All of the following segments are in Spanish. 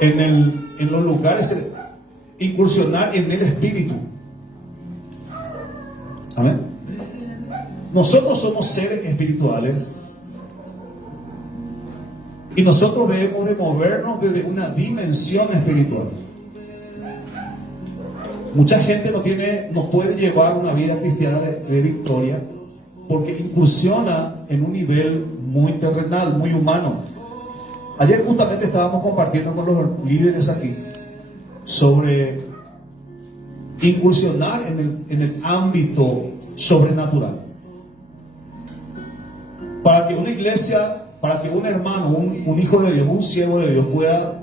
en los lugares, incursionar en el espíritu. Amén. Nosotros somos seres espirituales y nosotros debemos de movernos desde una dimensión espiritual. Mucha gente no puede llevar una vida cristiana de victoria porque incursiona en un nivel muy terrenal, muy humano. Ayer justamente estábamos compartiendo con los líderes aquí sobre incursionar en el ámbito sobrenatural. Para que una iglesia, para que un hermano, un hijo de Dios, un siervo de Dios pueda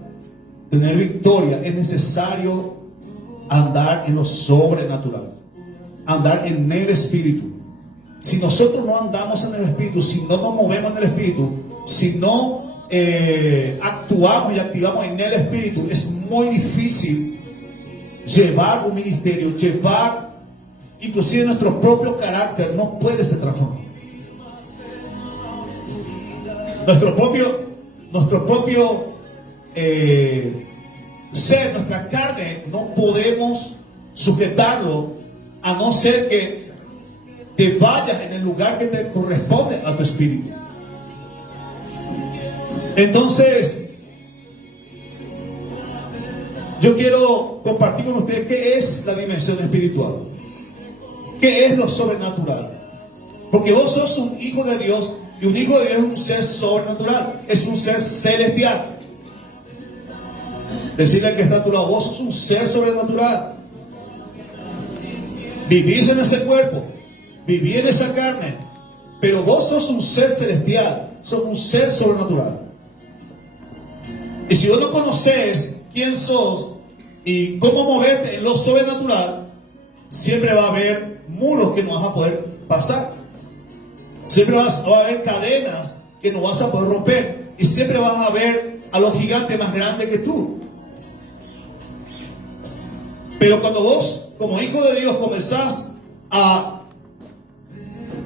tener victoria, es necesario andar en lo sobrenatural, andar en el espíritu. Si nosotros no andamos en el espíritu, si no nos movemos en el espíritu, si no actuamos y activamos en el espíritu, es muy difícil llevar un ministerio, llevar inclusive nuestro propio carácter, no puede ser transformado. Nuestro propio ser, nuestra carne, no podemos sujetarlo a no ser que te vayas en el lugar que te corresponde a tu espíritu. Entonces, yo quiero compartir con ustedes qué es la dimensión espiritual, qué es lo sobrenatural. Porque vos sos un hijo de Dios, y un hijo de Dios es un ser sobrenatural, es un ser celestial. Decirle al que está a tu lado, vos sos un ser sobrenatural. Vivís en ese cuerpo, vivís en esa carne, pero vos sos un ser celestial, sos un ser sobrenatural. Y si vos no conoces quién sos y cómo moverte en lo sobrenatural, siempre va a haber muros que no vas a poder pasar. Siempre va a haber cadenas que no vas a poder romper. Y siempre vas a ver a los gigantes más grandes que tú. Pero cuando vos, como hijo de Dios, comenzás a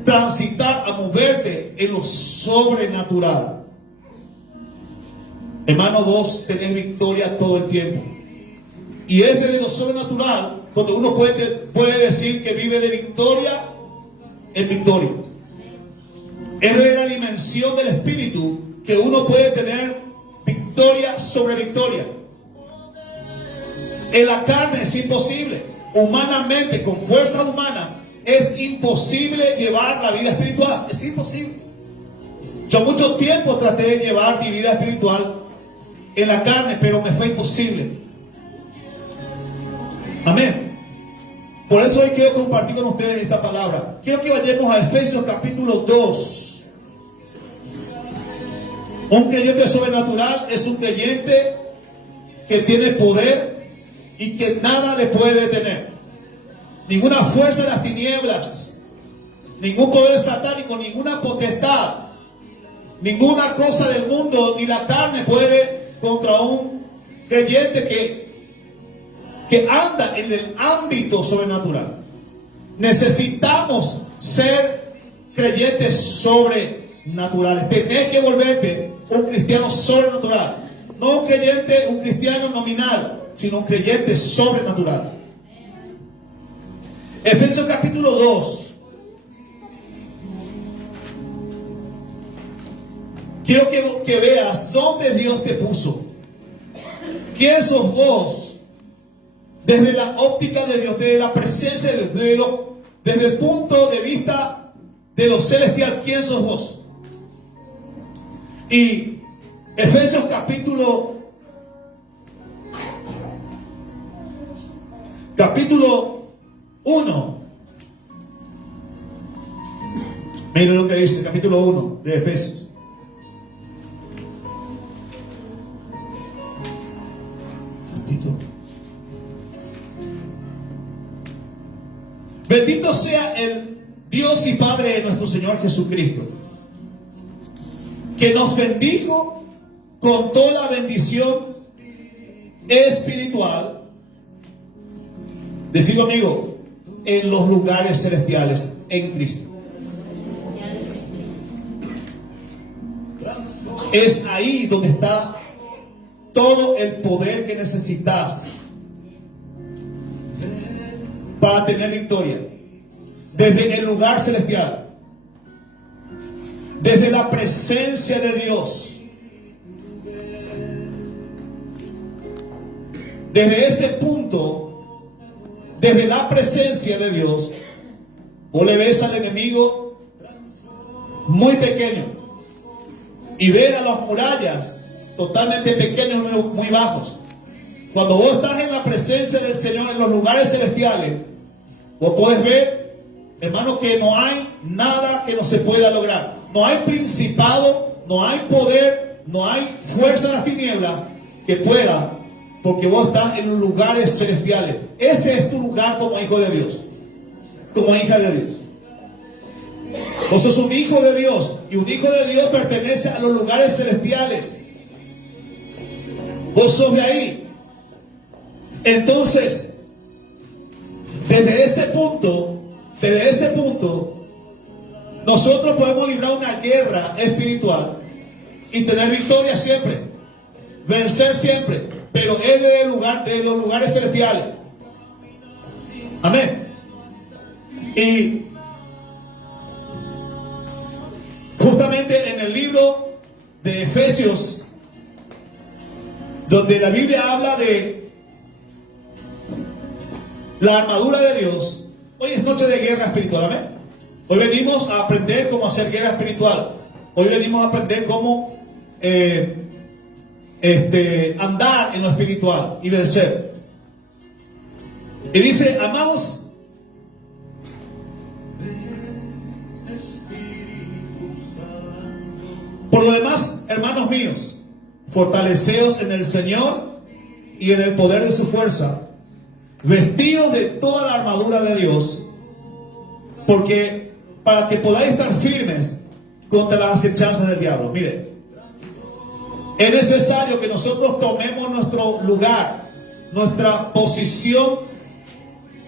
transitar, a moverte en lo sobrenatural, hermano, vos tenés victoria todo el tiempo. Y es desde lo sobrenatural donde uno puede decir que vive de victoria en victoria. Es de la dimensión del espíritu que uno puede tener victoria sobre victoria. En la carne es imposible. Humanamente, con fuerza humana, es imposible llevar la vida espiritual. Es imposible. Yo mucho tiempo traté de llevar mi vida espiritual en la carne, pero me fue imposible. Amén. Por eso hoy quiero compartir con ustedes esta palabra. Quiero que vayamos a Efesios capítulo 2. Un creyente sobrenatural es un creyente que tiene poder y que nada le puede detener. Ninguna fuerza de las tinieblas, ningún poder satánico, ninguna potestad, ninguna cosa del mundo, ni la carne puede contra un creyente que anda en el ámbito sobrenatural. Necesitamos ser creyentes sobrenaturales. Tenés que volverte un cristiano sobrenatural. No un creyente, un cristiano nominal, sino un creyente sobrenatural. Efesios capítulo 2. Quiero que veas dónde Dios te puso. ¿Quién sos vos? Desde la óptica de Dios, desde la presencia de Dios, desde el punto de vista de lo celestial, ¿quién sos vos? Y Efesios capítulo 1. Miren lo que dice, capítulo 1 de Efesios. Bendito sea el Dios y Padre de nuestro Señor Jesucristo, que nos bendijo con toda bendición espiritual. Decid conmigo, en los lugares celestiales en Cristo. Es ahí donde está todo el poder que necesitas para tener victoria. Desde el lugar celestial, desde la presencia de Dios, desde ese punto, desde la presencia de Dios, vos le ves al enemigo muy pequeño y ves a las murallas totalmente pequeños, muy bajos. Cuando vos estás en la presencia del Señor, en los lugares celestiales, vos podés ver, hermano, que no hay nada que no se pueda lograr. No hay principado, no hay poder, no hay fuerza en las tinieblas que pueda, porque vos estás en los lugares celestiales. Ese es tu lugar como hijo de Dios, como hija de Dios. Vos sos un hijo de Dios, y un hijo de Dios pertenece a los lugares celestiales. Vos sos de ahí. Entonces, desde ese punto, nosotros podemos librar una guerra espiritual y tener victoria siempre, vencer siempre, pero es de los lugares celestiales. Amén. Y justamente en el libro de Efesios, donde la Biblia habla de la armadura de Dios, hoy es noche de guerra espiritual, amén. Hoy venimos a aprender cómo hacer guerra espiritual. Hoy venimos a aprender cómo andar en lo espiritual y vencer. Y dice, amados, por lo demás, hermanos míos, fortaleceos en el Señor y en el poder de su fuerza, vestidos de toda la armadura de Dios, porque para que podáis estar firmes contra las acechanzas del diablo. Mire, es necesario que nosotros tomemos nuestro lugar, nuestra posición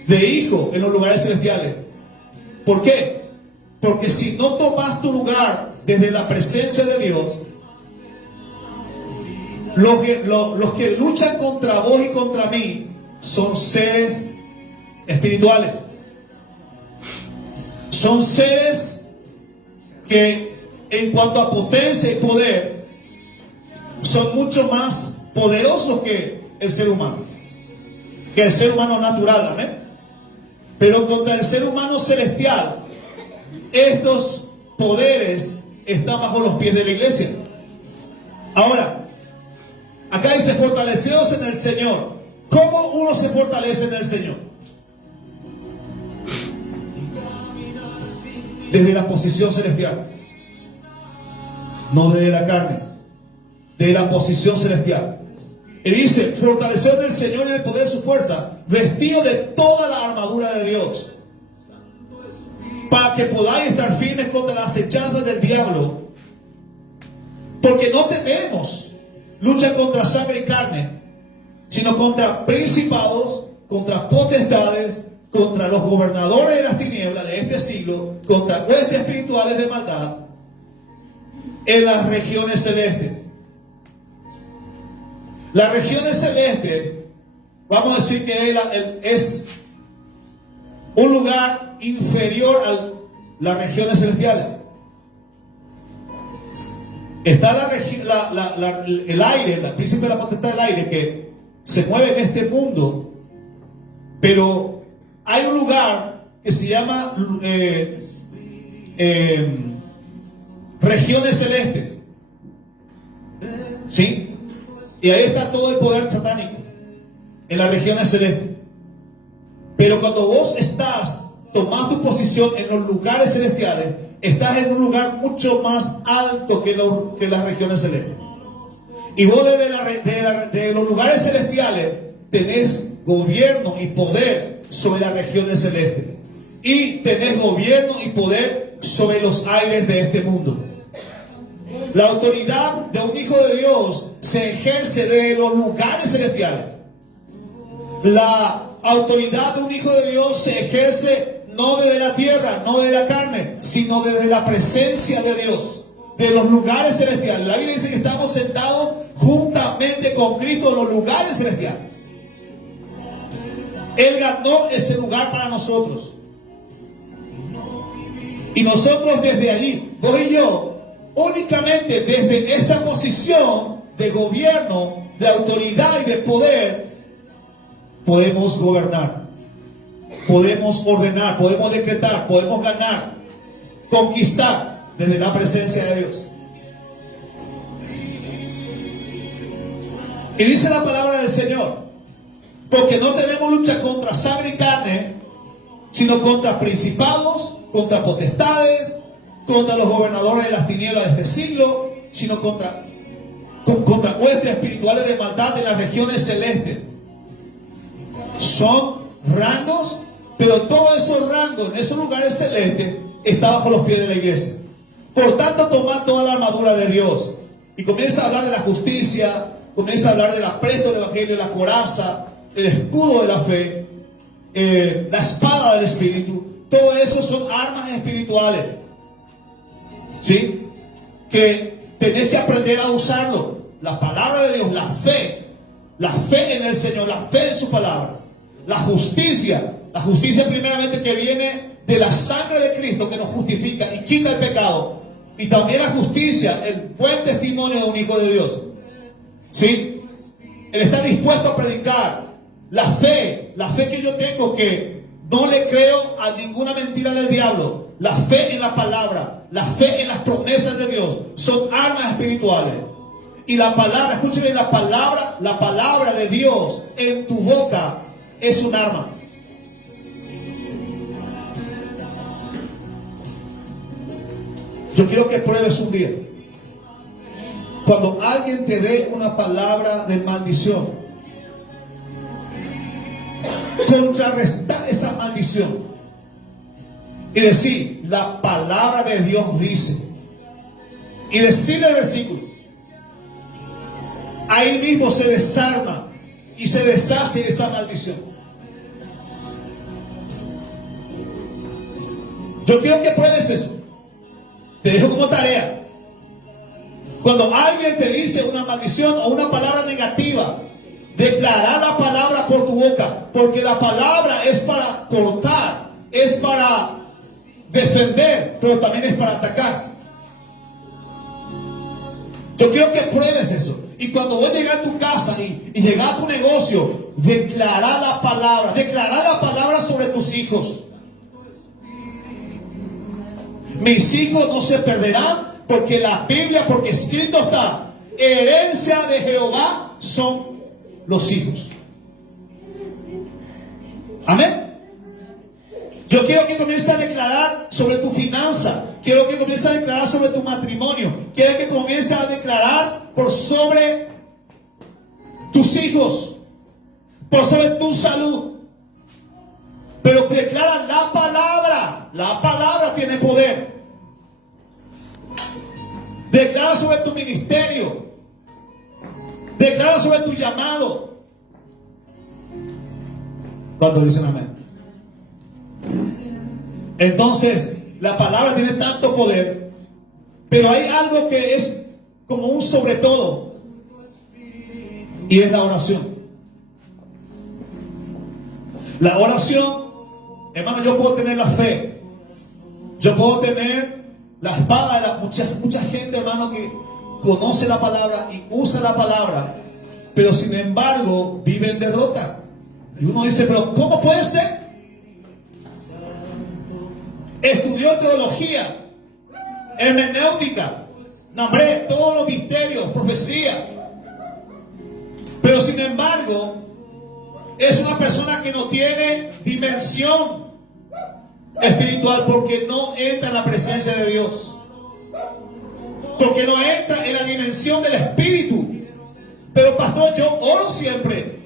de hijo en los lugares celestiales. ¿Por qué? Porque si no tomas tu lugar desde la presencia de Dios, los que luchan contra vos y contra mí son seres espirituales. Son seres que en cuanto a potencia y poder son mucho más poderosos que el ser humano, que el ser humano natural, amén. Pero contra el ser humano celestial, estos poderes están bajo los pies de la iglesia. Ahora, acá dice, fortaleceos en el Señor. ¿Cómo uno se fortalece en el Señor? Desde la posición celestial, no desde la carne, desde la posición celestial. Y dice, fortaleceos en el Señor y en el poder de su fuerza, vestido de toda la armadura de Dios, para que podáis estar firmes contra las acechanzas del diablo, porque no tenemos lucha contra sangre y carne, sino contra principados, contra potestades, contra los gobernadores de las tinieblas de este siglo, contra huestes espirituales de maldad en las regiones celestes. Las regiones celestes, vamos a decir que es un lugar inferior a las regiones celestiales. Está el aire, el príncipe de la potestad del aire, que se mueve en este mundo, pero hay un lugar que se llama regiones celestes, ¿sí? Y ahí está todo el poder satánico, en las regiones celestes. Pero cuando vos estás tomando tu posición en los lugares celestiales, estás en un lugar mucho más alto que las regiones celestes. Y vos desde los lugares celestiales tenés gobierno y poder sobre las regiones celestes. Y tenés gobierno y poder sobre los aires de este mundo. La autoridad de un hijo de Dios se ejerce desde los lugares celestiales. La autoridad de un hijo de Dios se ejerce no desde la tierra, no desde la carne, sino desde la presencia de Dios. de los lugares celestiales. La Biblia dice que estamos sentados juntamente con Cristo en los lugares celestiales. Él ganó ese lugar para nosotros. Y nosotros desde allí, vos y yo, únicamente desde esa posición de gobierno, de autoridad y de poder, podemos gobernar, podemos ordenar, podemos decretar, podemos ganar, conquistar desde la presencia de Dios. Y dice la palabra del Señor, porque no tenemos lucha contra sangre y carne, sino contra principados, contra potestades, contra los gobernadores de las tinieblas de este siglo, sino contra huestes espirituales de maldad en las regiones celestes. Son rangos, pero todos esos rangos en esos lugares celestes están bajo los pies de la iglesia. Por tanto, tomad toda la armadura de Dios. Y comienza a hablar de la justicia, comienza a hablar del apresto del evangelio, la coraza, el escudo de la fe, la espada del espíritu. Todo eso son armas espirituales, ¿sí? Que tenés que aprender a usarlo. La palabra de Dios, la fe en el Señor, la fe en su palabra, la justicia primeramente que viene de la sangre de Cristo que nos justifica y quita el pecado, y también la justicia, el buen testimonio de un hijo de Dios, ¿sí? Él está dispuesto a predicar la fe que yo tengo, que no le creo a ninguna mentira del diablo. La fe en la palabra, la fe en las promesas de Dios son armas espirituales. Y la palabra, escúcheme, la palabra de Dios en tu boca es un arma. Yo quiero que pruebes un día. Cuando alguien te dé una palabra de maldición, contrarrestar esa maldición y decir, la palabra de Dios dice, y decirle el versículo. Ahí mismo se desarma y se deshace esa maldición. Yo quiero que pruebes eso. Te dejo como tarea. Cuando alguien te dice una maldición o una palabra negativa, declarar la palabra por tu boca, porque la palabra es para cortar, es para defender, pero también es para atacar. Yo quiero que pruebes eso. Y cuando vos llegas a tu casa y llegas a tu negocio, declarar la palabra sobre tus hijos. Mis hijos no se perderán, porque la Biblia, porque escrito está, herencia de Jehová son los hijos. Amén. Yo quiero que comiences a declarar sobre tu finanza. Quiero que comiences a declarar sobre tu matrimonio. Quiero que comiences a declarar por sobre tus hijos, por sobre tu salud. Pero declara la palabra. La palabra tiene poder. Declara sobre tu ministerio. Declara sobre tu llamado. Cuando dicen amén. Entonces, la palabra tiene tanto poder, pero hay algo que es como un sobre todo, y es la oración. La oración, hermano, yo puedo tener la fe, yo puedo tener la espada de mucha gente, hermano, que conoce la palabra y usa la palabra, pero sin embargo vive en derrota. Y uno dice, pero ¿cómo puede ser? Estudió teología, hermenéutica, nombré todos los misterios, profecía, pero sin embargo es una persona que no tiene dimensión espiritual, porque no entra en la presencia de Dios, porque no entra en la dimensión del espíritu. Pero pastor, yo oro siempre,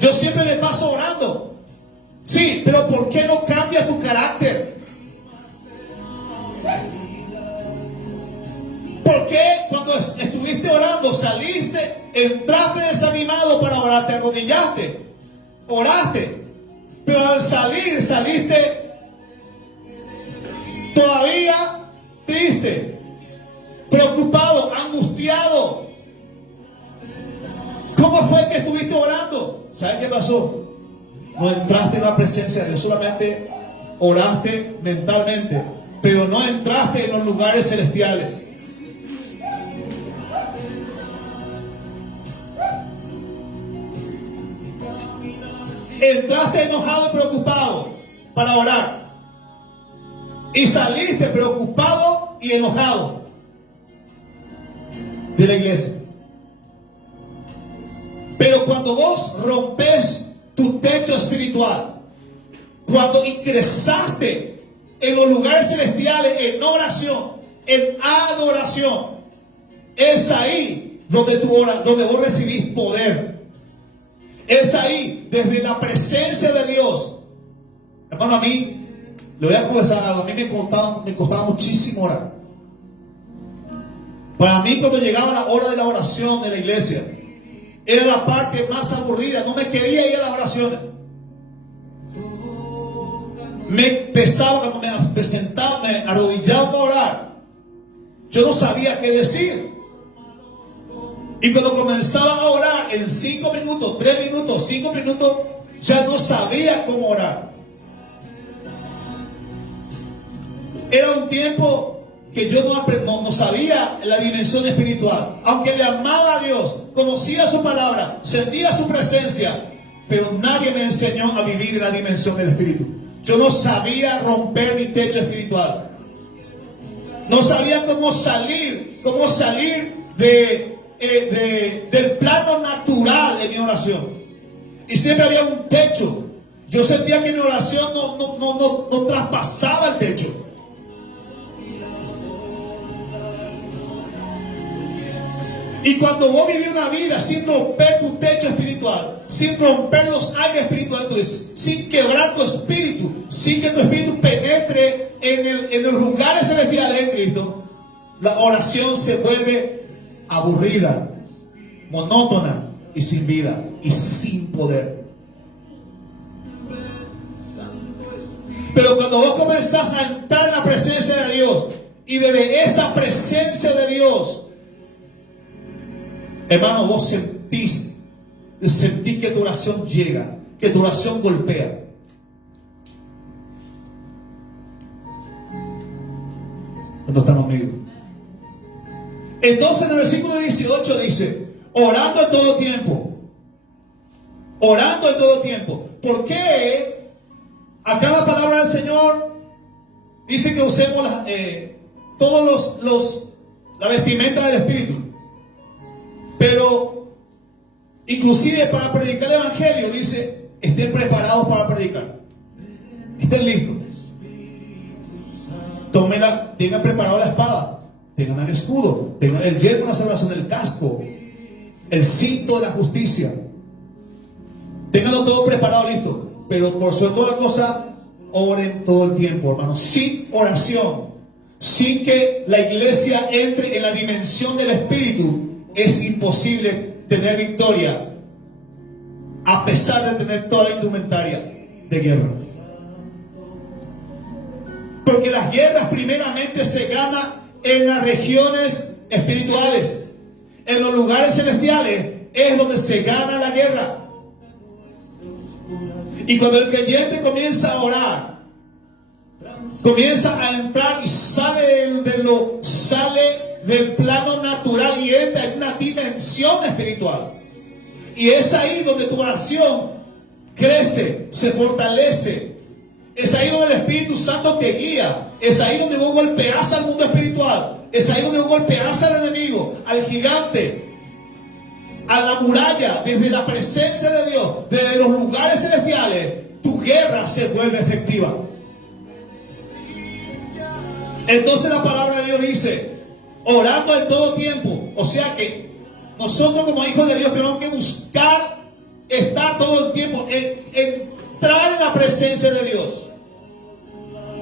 yo siempre me paso orando. Sí, pero ¿por qué no cambia tu carácter? ¿Por qué cuando estuviste orando saliste, entraste desanimado para orar, te arrodillaste, oraste, pero al salir saliste todavía triste, preocupado, angustiado. ¿Cómo fue que estuviste orando? ¿Sabes qué pasó? No entraste en la presencia de Dios, solamente oraste mentalmente, pero no entraste en los lugares celestiales. Entraste enojado y preocupado para orar, y saliste preocupado y enojado de la iglesia. Pero cuando vos rompes tu techo espiritual, cuando ingresaste en los lugares celestiales en oración, en adoración, es ahí donde tú oras, donde vos recibís poder. Es ahí, desde la presencia de Dios. Hermano, a mí, le voy a confesar algo, a mí me costaba muchísimo orar. Para mí, cuando llegaba la hora de la oración de la iglesia, era la parte más aburrida. No me quería ir a las oraciones. Me pesaba cuando me sentaba, me arrodillaba a orar. Yo no sabía qué decir. Y cuando comenzaba a orar en 5 minutos, 3 minutos, 5 minutos, ya no sabía cómo orar. Era un tiempo que yo no sabía la dimensión espiritual. Aunque le amaba a Dios, conocía su palabra, sentía su presencia, pero nadie me enseñó a vivir en la dimensión del espíritu. Yo no sabía romper mi techo espiritual. No sabía cómo salir del plano natural en mi oración. Y siempre había un techo. Yo sentía que mi oración no traspasaba el techo. Y cuando vos vivís una vida sin romper tu techo espiritual, sin romper los aires espirituales, sin quebrar tu espíritu, sin que tu espíritu penetre en los lugares celestiales en Cristo, la oración se vuelve aburrida, monótona y sin vida y sin poder. Pero cuando vos comenzás a entrar en la presencia de Dios, y desde esa presencia de Dios, hermano, vos sentís que tu oración llega, que tu oración golpea. ¿Cuántos están conmigo? Entonces en el versículo 18 dice, orando en todo tiempo. Orando en todo tiempo. ¿Por qué acá la palabra del Señor dice que usemos la vestimenta del Espíritu? Pero inclusive para predicar el Evangelio dice, estén preparados para predicar. Estén listos. Tengan preparado la espada, tengan el escudo, tengan el yelmo de la salvación, el casco, el cinto de la justicia. Ténganlo todo preparado, listo. Pero por sobre toda la cosa, oren todo el tiempo, hermanos. Sin oración, sin que la iglesia entre en la dimensión del Espíritu, es imposible tener victoria, a pesar de tener toda la indumentaria de guerra. Porque las guerras primeramente se ganan en las regiones espirituales. En los lugares celestiales es donde se gana la guerra. Y cuando el creyente comienza a orar, comienza a entrar y sale del plano natural y entra en una dimensión espiritual. Y es ahí donde tu oración crece, se fortalece. Es ahí donde el Espíritu Santo te guía. Es ahí donde vos golpeás al mundo espiritual. Es ahí donde vos golpeás al enemigo, al gigante, a la muralla. Desde la presencia de Dios, desde los lugares celestiales, tu guerra se vuelve efectiva. Entonces la palabra de Dios dice, orando en todo tiempo. O sea que nosotros como hijos de Dios tenemos que buscar estar todo el tiempo, entrar en la presencia de Dios.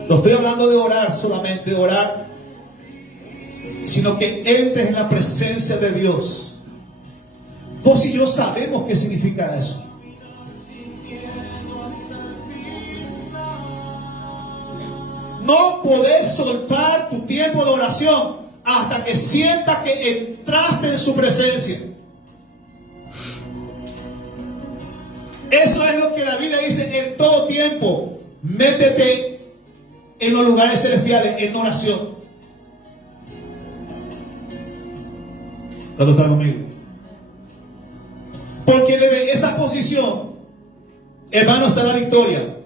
No estoy hablando de orar solamente, de orar, sino que entres en la presencia de Dios. Vos y yo sabemos qué significa eso. No podés soltar tu tiempo de oración hasta que sientas que entraste en su presencia. Eso es lo que la Biblia dice en todo tiempo. Métete en los lugares celestiales en oración. ¿Cuánto está conmigo? Porque desde esa posición, hermano, está la victoria.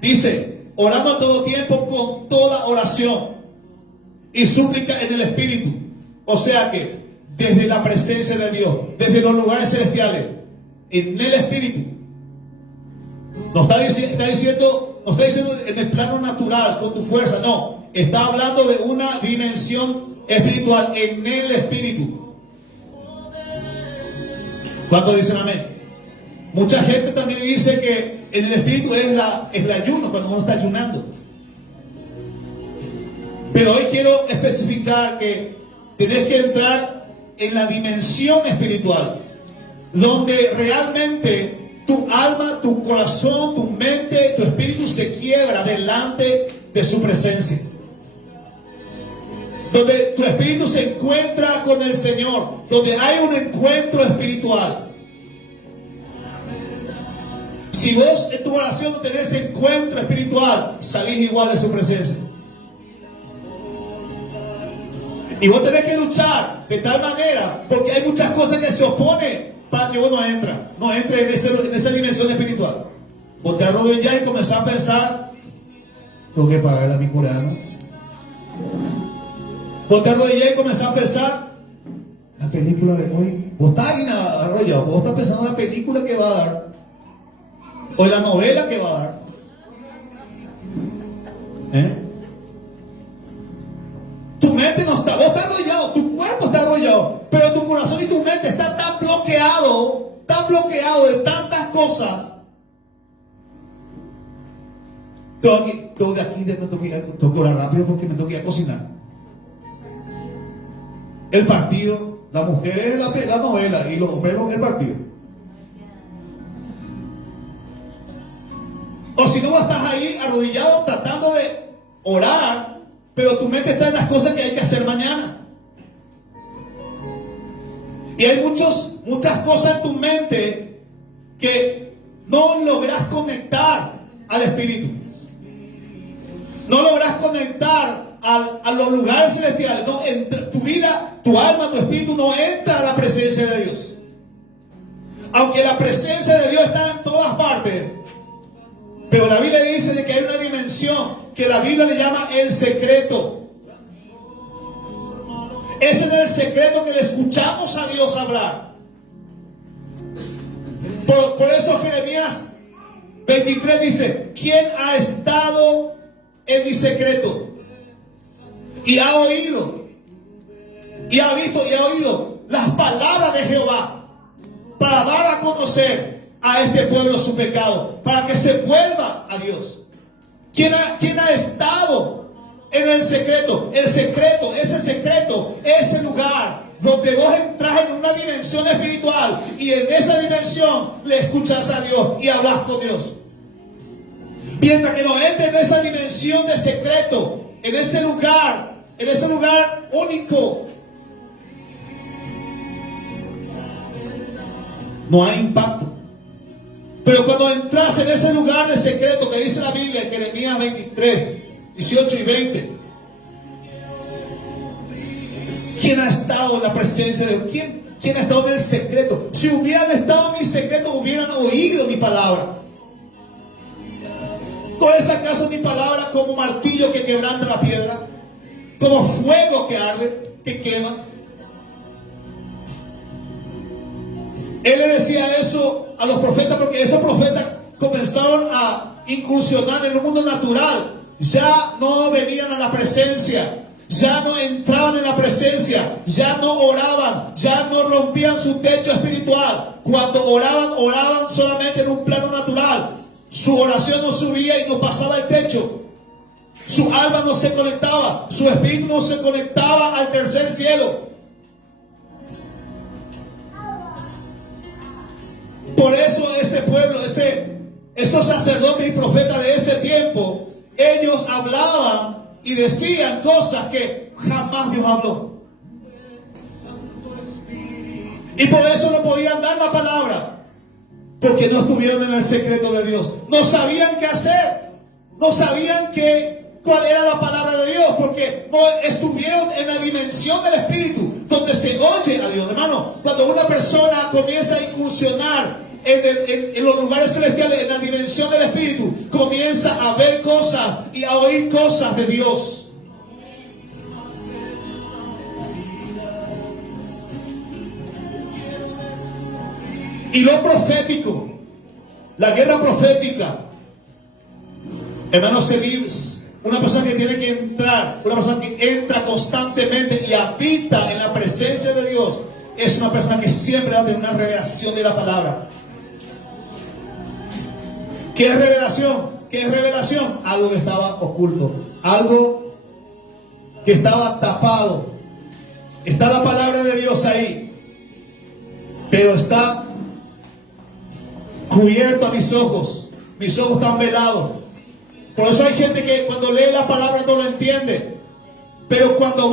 Dice, oramos a todo tiempo con toda oración y súplica en el Espíritu. O sea que desde la presencia de Dios, desde los lugares celestiales, en el Espíritu. No está diciendo en el plano natural, con tu fuerza, no. Está hablando de una dimensión espiritual en el Espíritu. ¿Cuántos dicen amén? Mucha gente también dice que en el Espíritu es el ayuno, cuando uno está ayunando. Pero hoy quiero especificar que tenés que entrar en la dimensión espiritual, donde realmente tu alma, tu corazón, tu mente, tu espíritu se quiebra delante de su presencia. Donde tu espíritu se encuentra con el Señor, donde hay un encuentro espiritual. Si vos en tu oración no tenés encuentro espiritual, salís igual de su presencia. Y vos tenés que luchar de tal manera, porque hay muchas cosas que se oponen para que vos no entre en esa dimensión espiritual. Vos te arrodillás y comenzás a pensar, tengo que pagarle a mi curano. Vos te arrodillás y comenzás a pensar, la película de hoy, vos estás ahí arrollado, vos estás pensando en la película que va a dar, o en la novela que va a dar. Tu mente no está, vos estás arrollado, tu cuerpo está arrollado, pero tu corazón y tu mente están tan bloqueado de tantas cosas. Tengo que orar rápido porque me tengo que ir a cocinar. El partido, la mujer es la novela y los hombres son el partido. O si no, estás ahí arrodillado tratando de orar, pero tu mente está en las cosas que hay que hacer mañana. Y hay muchas cosas en tu mente que no logras conectar al Espíritu. No logras conectar a los lugares celestiales. No, tu vida, tu alma, tu espíritu no entra a la presencia de Dios. Aunque la presencia de Dios está en todas partes. Pero la Biblia dice de que hay una dimensión que la Biblia le llama el secreto. Ese es el secreto que le escuchamos a Dios hablar. Por eso Jeremías 23 dice, ¿quién ha estado en mi secreto? Y ha oído, y ha visto, y ha oído las palabras de Jehová para dar a conocer a este pueblo su pecado, para que se vuelva a Dios. ¿Quién ha estado en el secreto? Ese lugar donde vos entras en una dimensión espiritual y en esa dimensión le escuchas a Dios y hablas con Dios. Mientras que no entre en esa dimensión de secreto, en ese lugar único, no hay impacto. Pero cuando entras en ese lugar de secreto que dice la Biblia en Jeremías 23, 18 y 20, ¿quién ha estado en la presencia de Dios? ¿Quién ha estado en el secreto? Si hubieran estado en mi secreto, hubieran oído mi palabra. ¿No es acaso mi palabra como martillo que quebranta la piedra? Como fuego que arde, que quema. Él le decía eso a los profetas porque esos profetas comenzaron a incursionar en el mundo natural. Ya no venían a la presencia, ya no entraban en la presencia, ya no oraban, ya no rompían su techo espiritual. Cuando oraban solamente en un plano natural. Su oración no subía y no pasaba el techo. Su alma no se conectaba, su espíritu no se conectaba al tercer cielo. Por eso ese pueblo, esos sacerdotes y profetas de ese tiempo, ellos hablaban y decían cosas que jamás Dios habló. Y por eso no podían dar la palabra, porque no estuvieron en el secreto de Dios. No sabían qué hacer, no sabían cuál era la palabra de Dios, porque no estuvieron en la dimensión del Espíritu, donde se oye a Dios. Hermano, cuando una persona comienza a incursionar en los lugares celestiales, en la dimensión del Espíritu, comienza a ver cosas y a oír cosas de Dios. Y lo profético, la guerra profética, hermanos, una persona que tiene que entrar, una persona que entra constantemente y habita en la presencia de Dios, es una persona que siempre va a tener una revelación de la palabra. ¿Qué es revelación? ¿Qué es revelación? Algo que estaba oculto, algo que estaba tapado. Está la palabra de Dios ahí, pero está cubierto a mis ojos están velados. Por eso hay gente que cuando lee la palabra no lo entiende. Pero cuando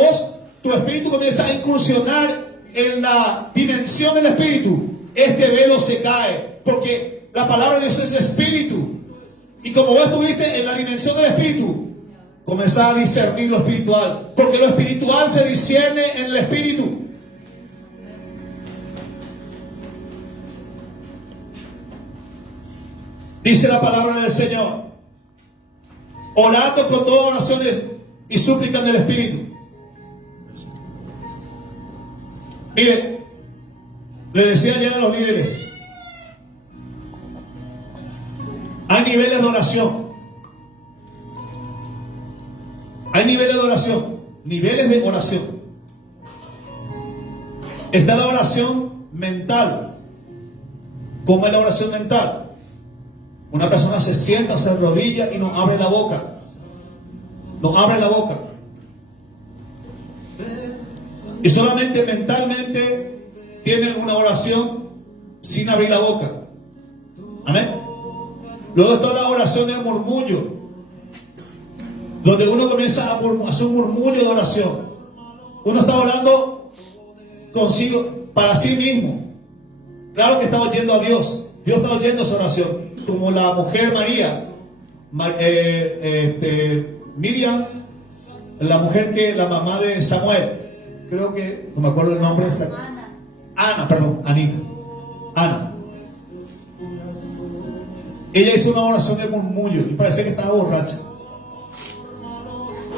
tu espíritu comienza a incursionar en la dimensión del espíritu, este velo se cae. Porque la palabra de Dios es espíritu. Y como vos estuviste en la dimensión del espíritu, comenzás a discernir lo espiritual. Porque lo espiritual se discierne en el espíritu. Dice la palabra del Señor: orando con todas oraciones y súplicas del Espíritu. Mire, le decía ayer a los líderes, hay niveles de oración. Hay niveles de oración. Niveles de oración. Está la oración mental. ¿Cómo es la oración mental? Una persona se sienta, se arrodilla y no abre la boca. No abre la boca. Y solamente mentalmente tiene una oración sin abrir la boca. Amén. Luego está la oración de murmullo, donde uno comienza a hacer un murmullo de oración. Uno está orando consigo, para sí mismo. Claro que está oyendo a Dios. Dios está oyendo su oración. Como la mujer María, Miriam, la mujer la mamá de Samuel, creo que, no me acuerdo el nombre. Ana. Ella hizo una oración de murmullo y parecía que estaba borracha.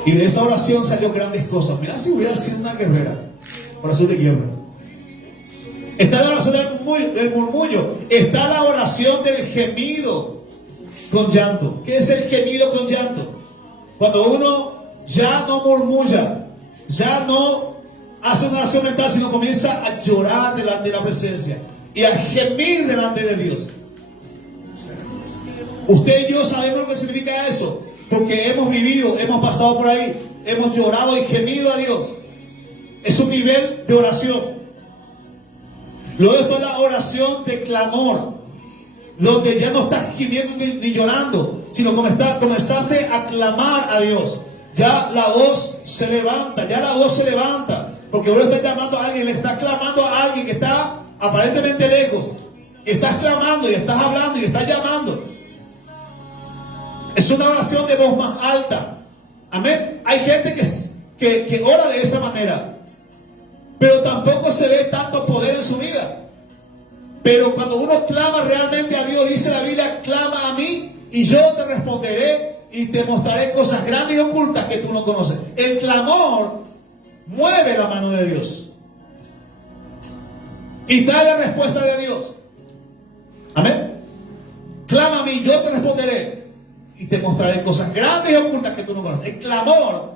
Y de esa oración salió grandes cosas. Mira, si hubiera sido una guerrera, oración de guerra. Está la oración del murmullo. Está la oración del gemido con llanto. ¿Qué es el gemido con llanto? Cuando uno ya no murmulla, ya no hace una oración mental, sino comienza a llorar delante de la presencia y a gemir delante de Dios. Usted y yo sabemos lo que significa eso, porque hemos vivido, hemos pasado por ahí, hemos llorado y gemido a Dios. Es un nivel de oración. Luego está la oración de clamor, donde ya no estás gimiendo ni llorando, sino comenzaste a clamar a Dios. Ya la voz se levanta, porque uno está llamando a alguien, le está clamando a alguien que está aparentemente lejos. Estás clamando y estás hablando y estás llamando. Es una oración de voz más alta. Amén. Hay gente que ora de esa manera, pero tampoco se ve tanto poder en su vida. Pero cuando uno clama realmente a Dios, dice la Biblia: clama a mí y yo te responderé y te mostraré cosas grandes y ocultas que tú no conoces. El clamor mueve la mano de Dios y trae la respuesta de Dios. Amén. Clama a mí, yo te responderé y te mostraré cosas grandes y ocultas que tú no conoces. El clamor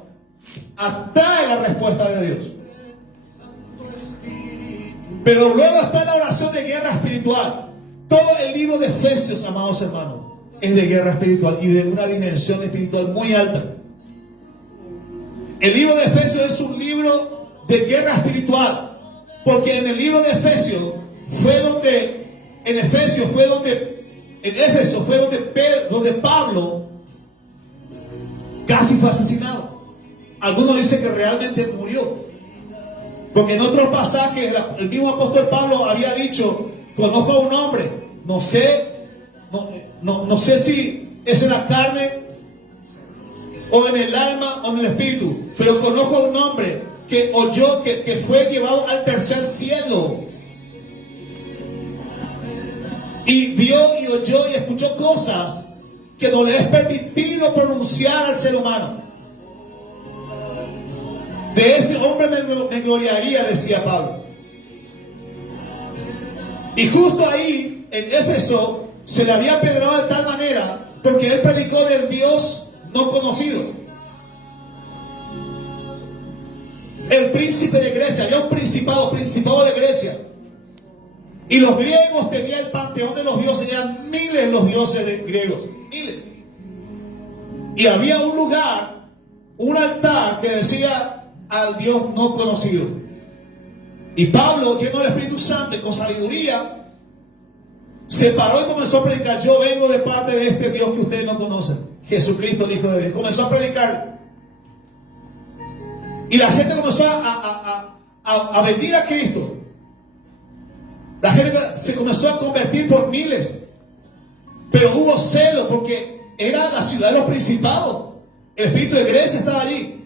atrae la respuesta de Dios. Pero luego está la oración de guerra espiritual. Todo el libro de Efesios, amados hermanos, es de guerra espiritual y de una dimensión espiritual muy alta. El libro de Efesios es un libro de guerra espiritual, porque en el libro de Efesios fue donde Pablo casi fue asesinado. Algunos dicen que realmente murió. Porque en otros pasajes el mismo apóstol Pablo había dicho, conozco a un hombre, no sé si es en la carne o en el alma o en el espíritu, pero conozco a un hombre que oyó, que fue llevado al tercer cielo. Y vio y oyó y escuchó cosas que no le es permitido pronunciar al ser humano. De ese hombre me gloriaría, decía Pablo. Y justo ahí, en Éfeso, se le había apedrado de tal manera, porque él predicó del Dios no conocido. El príncipe de Grecia, había un principado de Grecia. Y los griegos tenían el panteón de los dioses, eran miles los dioses griegos, miles. Y había un lugar, un altar que decía al Dios no conocido. Y Pablo, lleno del Espíritu Santo y con sabiduría, se paró y comenzó a predicar: yo vengo de parte de este Dios que ustedes no conocen, Jesucristo, el Hijo de Dios. Comenzó a predicar. Y la gente comenzó a venir a Cristo. La gente se comenzó a convertir por miles. Pero hubo celo porque era la ciudad de los principados. El espíritu de Grecia estaba allí.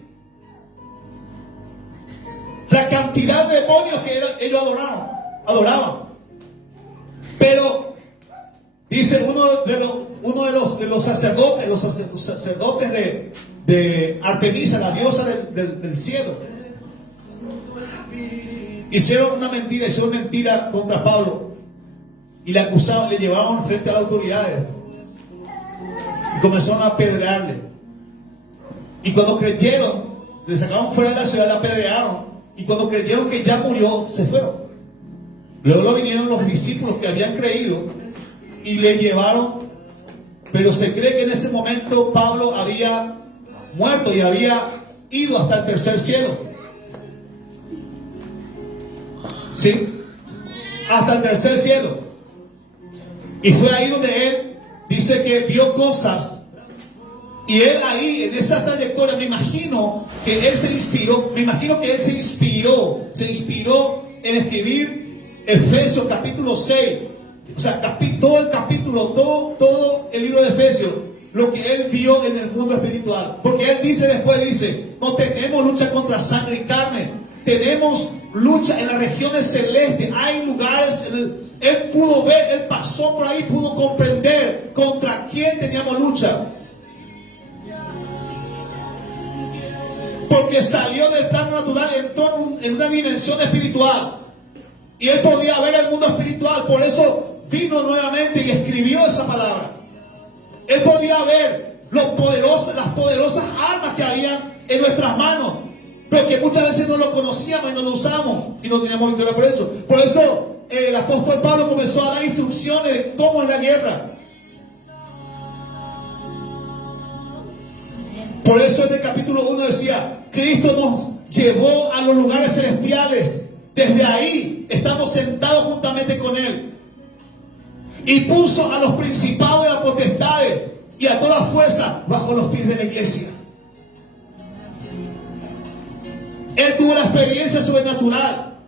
La cantidad de demonios que ellos adoraban. Pero dice uno de los sacerdotes de Artemisa, la diosa del cielo, hicieron mentira contra Pablo y le acusaron, le llevaban frente a las autoridades y comenzaron a apedrearle. Y cuando creyeron, le sacaron fuera de la ciudad, le apedrearon. Y cuando creyeron que ya murió, se fueron. Luego vinieron los discípulos que habían creído y le llevaron. Pero se cree que en ese momento Pablo había muerto y había ido hasta el tercer cielo. ¿Sí? Hasta el tercer cielo. Y fue ahí donde él dice que vio cosas. Y él ahí, en esa trayectoria, me imagino que él se inspiró en escribir Efesios capítulo 6. O sea, todo el capítulo, todo el libro de Efesios, lo que él vio en el mundo espiritual. Porque él dice, no tenemos lucha contra sangre y carne, tenemos lucha en las regiones celestes. Hay lugares, él pudo ver, él pasó por ahí, pudo comprender contra quién teníamos lucha. Porque salió del plano natural, entró en una dimensión espiritual. Y él podía ver el mundo espiritual. Por eso vino nuevamente y escribió esa palabra. Él podía ver las poderosas armas que había en nuestras manos. Pero que muchas veces no lo conocíamos y no lo usamos. Y no teníamos victoria por eso. Por eso el apóstol Pablo comenzó a dar instrucciones de cómo es la guerra. Por eso en el capítulo 1 decía, Cristo nos llevó a los lugares celestiales. Desde ahí estamos sentados juntamente con Él. Y puso a los principados y a las potestades y a toda fuerza bajo los pies de la iglesia. Él tuvo la experiencia sobrenatural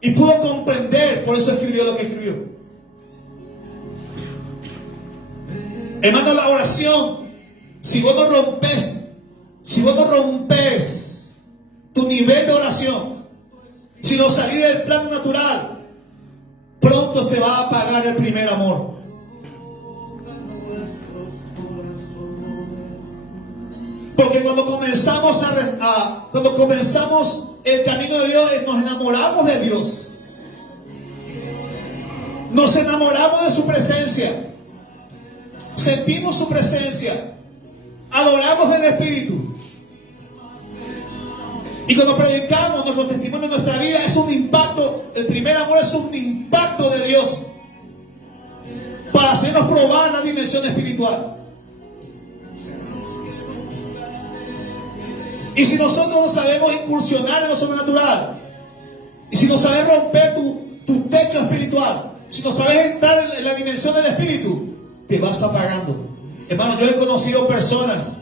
y pudo comprender, por eso escribió lo que escribió. Hermano, la oración, si vos no rompes tu nivel de oración, si no salís del plano natural, pronto se va a apagar el primer amor. Porque cuando comenzamos el camino de Dios, nos enamoramos de Dios. Nos enamoramos de su presencia. Sentimos su presencia. Adoramos el Espíritu. Y cuando predicamos nuestro testimonio en nuestra vida, es un impacto. El primer amor es un impacto de Dios para hacernos probar la dimensión espiritual. Y si nosotros no sabemos incursionar en lo sobrenatural, y si no sabes romper tu techo espiritual, si no sabes entrar en la dimensión del Espíritu, te vas apagando. Hermano, yo he conocido personas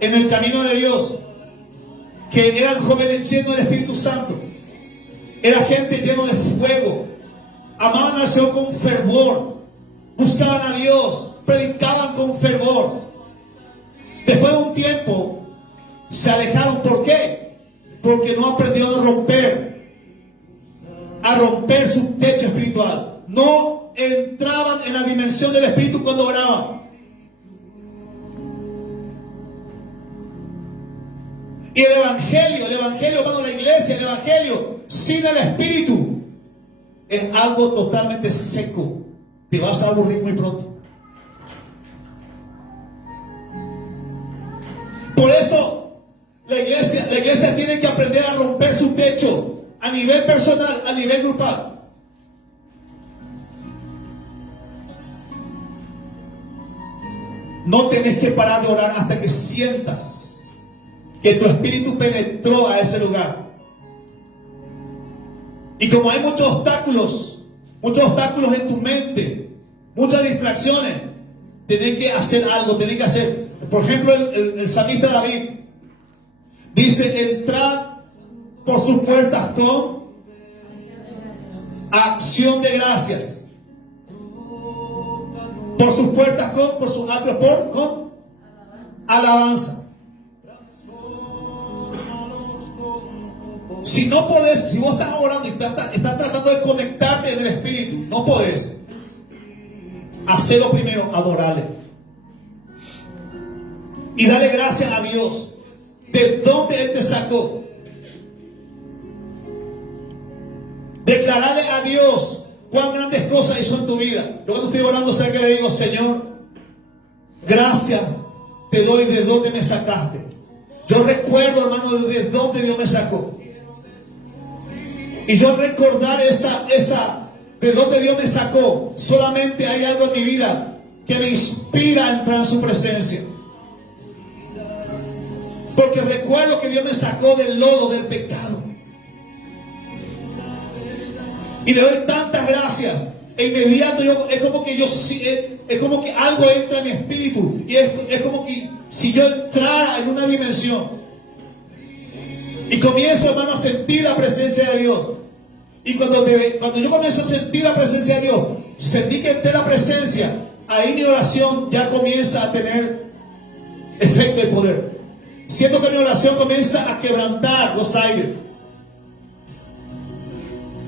en el camino de Dios que eran jóvenes llenos del Espíritu Santo. Era gente lleno de fuego. Amaban al Señor con fervor. Buscaban a Dios. Predicaban con fervor. Después de un tiempo se alejaron. ¿Por qué? Porque no aprendieron a romper su techo espiritual. No entraban en la dimensión del Espíritu cuando oraban. Y el Evangelio, hermano, la iglesia, el Evangelio sin el Espíritu es algo totalmente seco. Te vas a aburrir muy pronto. Por eso la iglesia tiene que aprender a romper su techo a nivel personal, a nivel grupal. No tenés que parar de orar hasta que sientas que tu espíritu penetró a ese lugar. Y como hay muchos obstáculos en tu mente, muchas distracciones, tenés que hacer algo, tenés que hacer. Por ejemplo, el salmista David dice: entrad por sus puertas con acción de gracias. Por sus puertas por sus atrios con alabanza. Si no podés, si vos estás orando y estás tratando de conectarte en el Espíritu, no podés. Hacelo primero, adorarle. Y dale gracias a Dios. ¿De dónde Él te sacó? Declararle a Dios cuán grandes cosas hizo en tu vida. Yo cuando estoy orando, sé que le digo: Señor, gracias te doy de dónde me sacaste. Yo recuerdo, hermano, de dónde Dios me sacó. Y yo recordar de dónde Dios me sacó, solamente hay algo en mi vida que me inspira a entrar en su presencia. Porque recuerdo que Dios me sacó del lodo, del pecado. Y le doy tantas gracias. E inmediato es como que algo entra en mi espíritu. Y es como que si yo entrara en una dimensión. Y comienzo, hermano, a sentir la presencia de Dios. Y cuando yo comienzo a sentir la presencia de Dios, sentí que entré en la presencia, ahí mi oración ya comienza a tener efecto de poder. Siento que mi oración comienza a quebrantar los aires.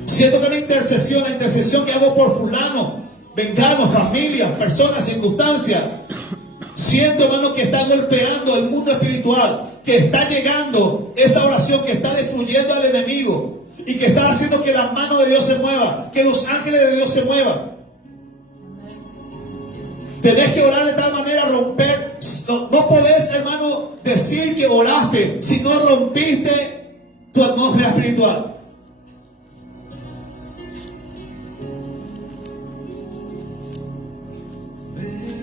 Siento que la intercesión que hago por fulano, vengano, familias, personas, circunstancias, siento, hermano, que está golpeando el mundo espiritual, que está llegando esa oración que está destruyendo al enemigo y que está haciendo que la mano de Dios se mueva, que los ángeles de Dios se muevan. Tenés que orar de tal manera, romper. No podés, hermano, decir que oraste si no rompiste tu atmósfera espiritual.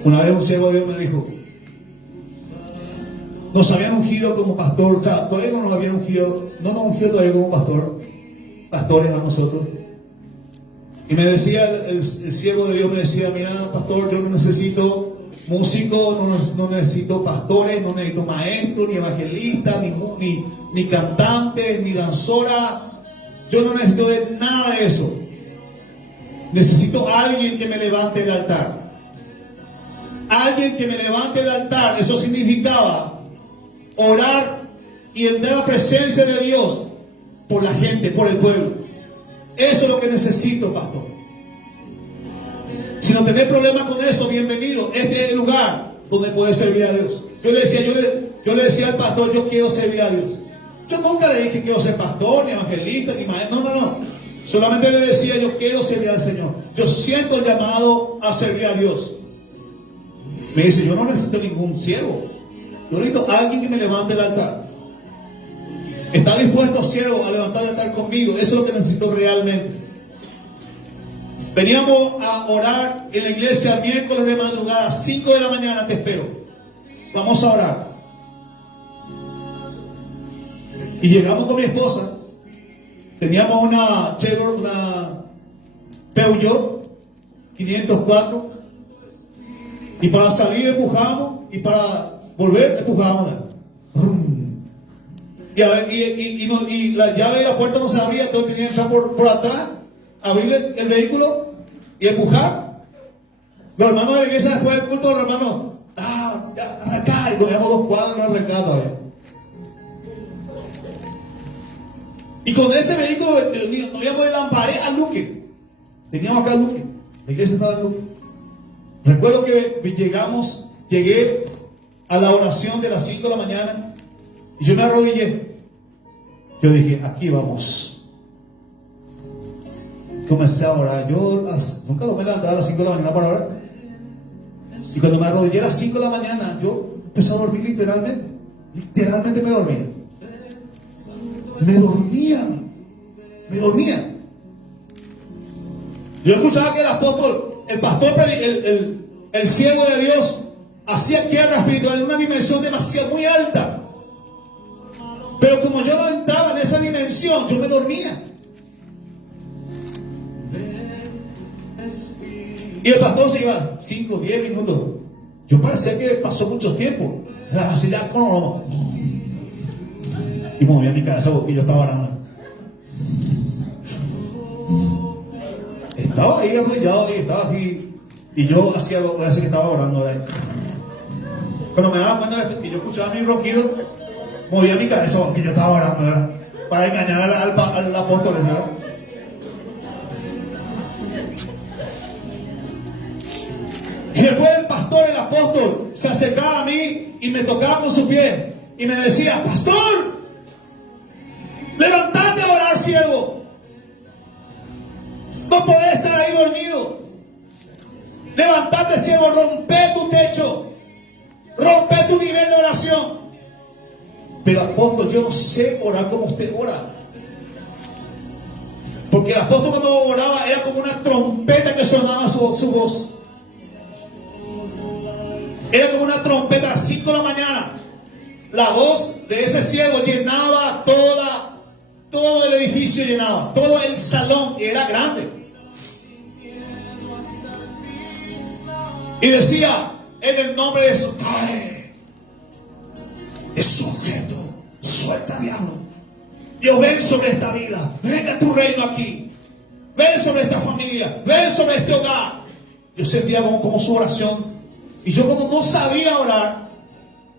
Una vez un siervo de Dios me dijo: nos habían ungido como pastor, o sea, todavía no nos habían ungido, no nos ungido todavía como pastores a nosotros. Y me decía el siervo de Dios, me decía: mira, pastor, yo no necesito músicos, no necesito pastores, no necesito maestros, ni evangelistas, ni cantantes, ni danzoras. Yo no necesito de nada de eso. Necesito a alguien que me levante el altar. Alguien que me levante el altar. Eso significaba orar y entrar a la presencia de Dios por la gente, por el pueblo. Eso es lo que necesito, pastor. Si no tenés problema con eso, bienvenido. Este es el lugar donde puedes servir a Dios. Yo le decía al pastor: yo quiero servir a Dios. Yo nunca le dije que quiero ser pastor, ni evangelista, ni maestro. No. Solamente le decía: yo quiero servir al Señor. Yo siento el llamado a servir a Dios. Me dice: yo no necesito ningún siervo. Yo necesito a alguien que me levante el altar. ¿Está dispuesto, siervo, a levantar el altar conmigo? Eso es lo que necesito realmente. Veníamos a orar en la iglesia miércoles de madrugada, 5 de la mañana, te espero. Vamos a orar. Y llegamos con mi esposa. Teníamos una Chevrolet, una Peugeot 504. Y para salir empujamos, y para volver empujamos. y la llave de la puerta no se abría, entonces tenía que entrar por atrás, abrir el vehículo y empujar. Los hermanos de la iglesia después del culto, los hermanos, ya, arrancá, y nos veíamos 2 cuadras, no arrancá todavía. Y con ese vehículo nos íbamos de Lambaré a Luque. Teníamos acá Luque, la iglesia estaba en Luque. Recuerdo que llegué a la oración de las 5 de la mañana y yo me arrodillé. Yo dije, aquí vamos. Comencé a orar. Yo nunca me levantaba a las 5 de la mañana para orar. Y cuando me arrodillé a las 5 de la mañana, yo empecé a dormir literalmente. Literalmente me dormía. Me dormía. Yo escuchaba que el apóstol, el pastor, el siervo de Dios, hacía guerra espiritual en una dimensión demasiado muy alta. Pero como yo no entraba en esa dimensión, yo me dormía. Y el pastor se iba 5, 10 minutos. Yo parecía que pasó mucho tiempo. Así ya, y movía mi cabeza y yo estaba orando. Estaba ahí arrodillado y estaba así. Y yo hacía algo así que estaba orando. ¿Verdad? Cuando me daba cuenta de que yo escuchaba mi ronquido, movía mi cabeza y yo estaba orando, ¿verdad? Para engañar al apóstol, ¿verdad? Y después el pastor, el apóstol, se acercaba a mí y me tocaba con su pie y me decía: pastor, levantate a orar, siervo. No podés estar ahí dormido. Levantate, siervo, rompe tu techo, rompe tu nivel de oración. Pero apóstol, yo no sé orar como usted ora. Porque el apóstol cuando oraba era como una trompeta que sonaba su voz. Era como una trompeta a las 5 de la mañana. La voz de ese siervo llenaba todo el edificio, llenaba todo el salón, y era grande. Y decía: en el nombre de Jesús, cae, es sujeto, suelta, diablo. Dios, ven sobre esta vida, venga tu reino aquí, ven sobre esta familia, ven sobre este hogar. Yo sentía como su oración. Y yo, como no sabía orar,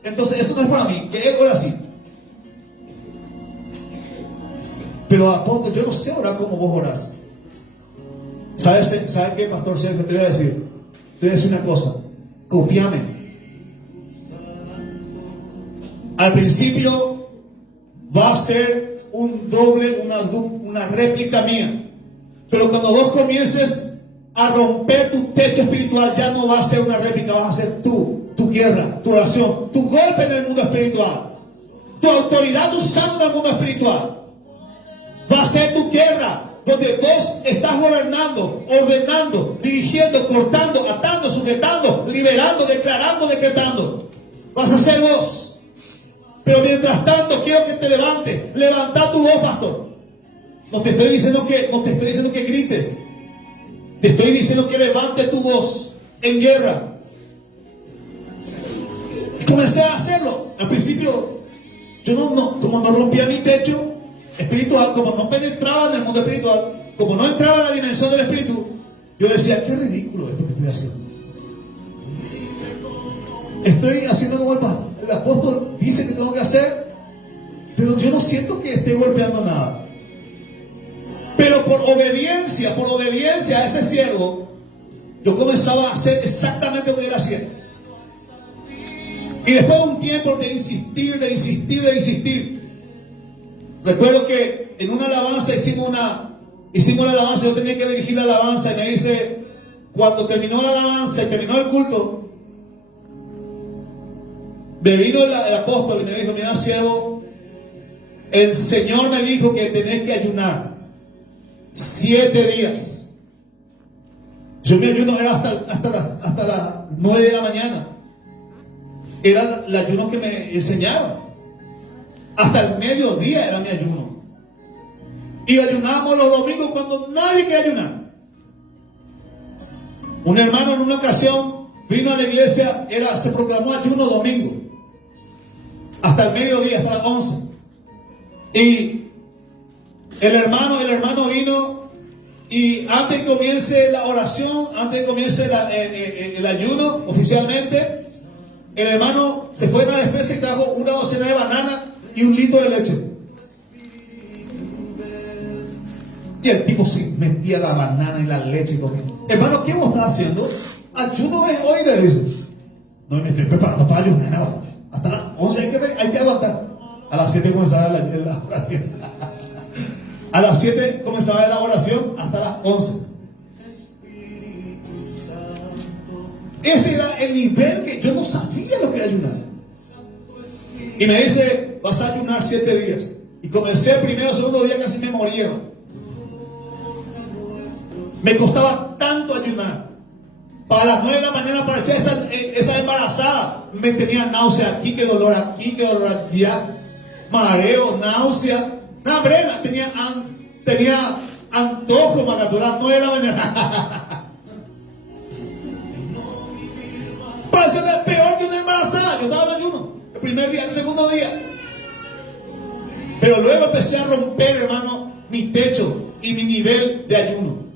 entonces eso no es para mí, que él ora así. Pero apóstol, yo no sé orar como vos orás. ¿Sabes qué, pastor Sergio? Te voy a decir. Te voy a decir una cosa. Copiame. Al principio va a ser un doble, una réplica mía. Pero cuando vos comiences a romper tu techo espiritual, ya no va a ser una réplica, vas a ser tu guerra, tu oración, tu golpe en el mundo espiritual, tu autoridad usando en el mundo espiritual. Va a ser tu guerra, donde vos estás gobernando, ordenando, dirigiendo, cortando, atando, sujetando, liberando, declarando, decretando. Vas a ser vos. Pero mientras tanto, quiero que te levantes. Levanta tu voz, pastor. No te estoy diciendo que grites. Te estoy diciendo que levante tu voz en guerra. Y comencé a hacerlo. Al principio, yo como no rompía mi techo espiritual, como no penetraba en el mundo espiritual, como no entraba en la dimensión del espíritu, yo decía: qué ridículo esto que estoy haciendo. Estoy haciendo como el apóstol dice que tengo que hacer, pero yo no siento que esté golpeando nada. Pero por obediencia a ese siervo, yo comenzaba a hacer exactamente lo que él hacía. Y después de un tiempo de insistir, recuerdo que en una alabanza hicimos la alabanza. Yo tenía que dirigir la alabanza y me dice, cuando terminó la alabanza y terminó el culto, me vino el apóstol y me dijo: mira, siervo, el Señor me dijo que tenés que ayunar 7 días. Yo mi ayuno era hasta las 9 de la mañana. Era el ayuno que me enseñaron. Hasta el mediodía era mi ayuno. Y ayunábamos los domingos cuando nadie quería ayunar. Un hermano en una ocasión vino a la iglesia, se proclamó ayuno domingo. Hasta el mediodía, hasta las 11. Y el hermano vino, y antes que comience la oración, antes que comience el ayuno oficialmente, el hermano se fue a la despensa y trajo una docena de bananas y un litro de leche. Y el tipo se metía la banana y la leche y comía. Hermano, ¿qué vos estás haciendo? Ayuno es hoy, le dice. No, me estoy preparando para ayunar. Hasta las 11 hay que aguantar. A las 7 comenzaba la oración. A las 7 comenzaba la oración hasta las 11. Ese era el nivel que yo no sabía lo que era ayunar. Y me dice, vas a ayunar 7 días. Y comencé el primero, segundo día, casi me moría. Me costaba tanto ayunar. Para las 9 de la mañana aparecía esa embarazada. Me tenía náusea aquí, que dolor allá. Mareo, náusea. Brena, tenía antojo, Macatú, a las 9 de la mañana. Parecía peor que una embarazada. Yo estaba en ayuno. El primer día, el segundo día. Pero luego empecé a romper, hermano, mi techo y mi nivel de ayuno.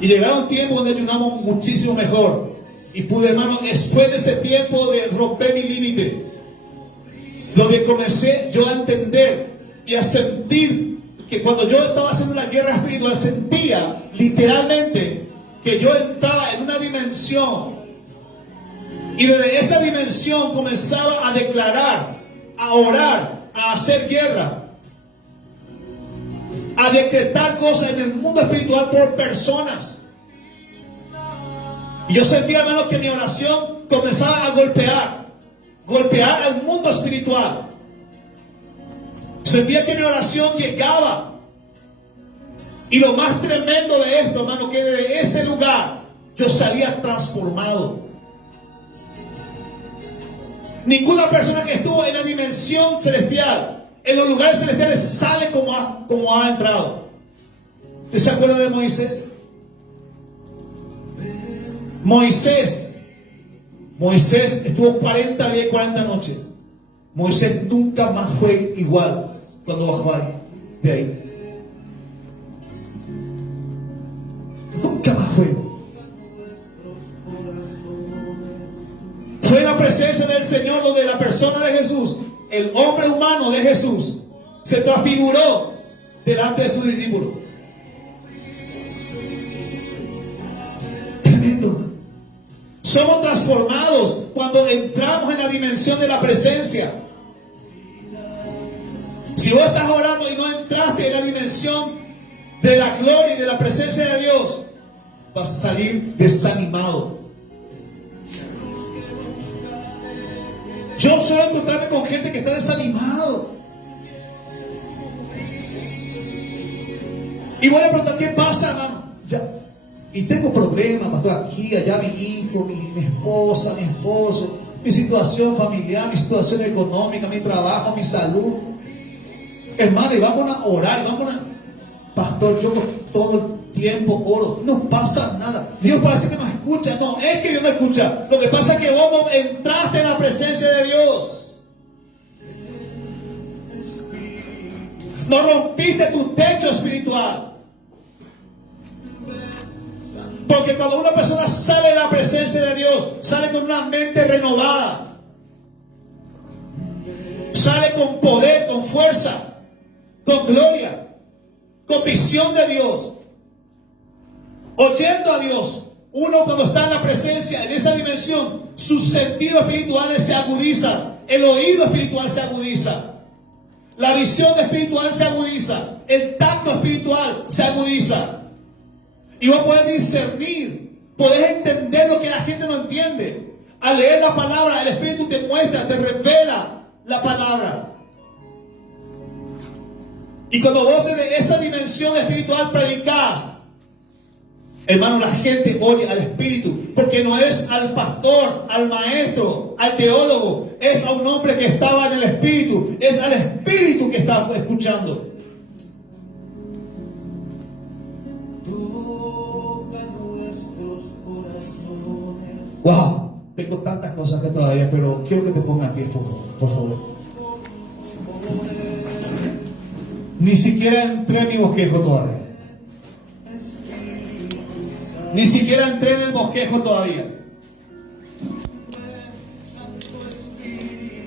Y llegaron tiempos donde ayunamos muchísimo mejor. Y pude, hermano, después de ese tiempo de romper mi límite, donde comencé yo a entender y a sentir que cuando yo estaba haciendo la guerra espiritual, sentía literalmente que yo entraba en una dimensión, y desde esa dimensión comenzaba a declarar, a orar, a hacer guerra, a decretar cosas en el mundo espiritual por personas. Y yo sentía, hermano, que mi oración comenzaba a golpear al mundo espiritual. Sentía que mi oración llegaba. Y lo más tremendo de esto, hermano, que de ese lugar yo salía transformado. Ninguna persona que estuvo en la dimensión celestial, en los lugares celestiales, sale como ha entrado. ¿Usted se acuerda de Moisés? Moisés estuvo 40 días y 40 noches. Moisés nunca más fue igual cuando bajó de ahí. Nunca más fue. Fue la presencia del Señor donde la persona de Jesús, el hombre humano de Jesús, se transfiguró delante de sus discípulos. Tremendo. Somos transformados cuando entramos en la dimensión de la presencia. Si vos estás orando y no entraste en la dimensión de la gloria y de la presencia de Dios, vas a salir desanimado. Yo suelo encontrarme con gente que está desanimado. Y voy a preguntar, ¿qué pasa, hermano? Ya. Y tengo problemas, pastor, aquí, allá, mi hijo, mi esposa, mi esposo, mi situación familiar, mi situación económica, mi trabajo, mi salud. Hermano, y vamos a orar, pastor, yo todo el tiempo oro, no pasa nada. Dios parece que nos escucha. No, es que Dios no escucha. Lo que pasa es que vos no entraste en la presencia de Dios. No rompiste tu techo espiritual. Porque cuando una persona sale de la presencia de Dios, sale con una mente renovada, sale con poder, con fuerza, con gloria, con visión de Dios, oyendo a Dios. Uno, cuando está en la presencia, en esa dimensión, sus sentidos espirituales se agudizan, el oído espiritual se agudiza, la visión espiritual se agudiza, el tacto espiritual se agudiza. Y vos podés discernir, podés entender lo que la gente no entiende. Al leer la palabra, el Espíritu te muestra, te revela la palabra. Y cuando vos desde esa dimensión espiritual predicás, hermano, la gente oye al Espíritu, porque no es al pastor, al maestro, al teólogo, es a un hombre que estaba en el Espíritu, es al Espíritu que está escuchando. Wow, tengo tantas cosas que todavía, pero quiero que te pongas aquí, por favor. Ni siquiera entré en mi bosquejo todavía. Ni siquiera entré en el bosquejo todavía.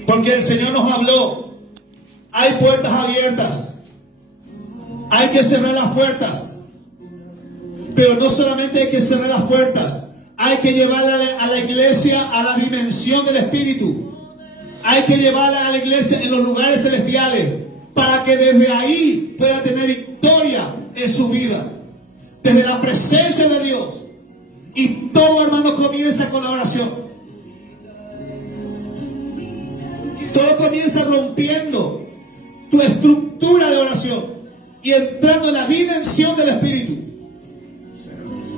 Porque el Señor nos habló. Hay puertas abiertas. Hay que cerrar las puertas. Pero no solamente hay que cerrar las puertas. Hay que llevarla a la iglesia a la dimensión del Espíritu. Hay que llevarla a la iglesia en los lugares celestiales. Para que desde ahí pueda tener victoria en su vida. Desde la presencia de Dios. Y todo, hermano, comienza con la oración. Todo comienza rompiendo tu estructura de oración y entrando en la dimensión del Espíritu.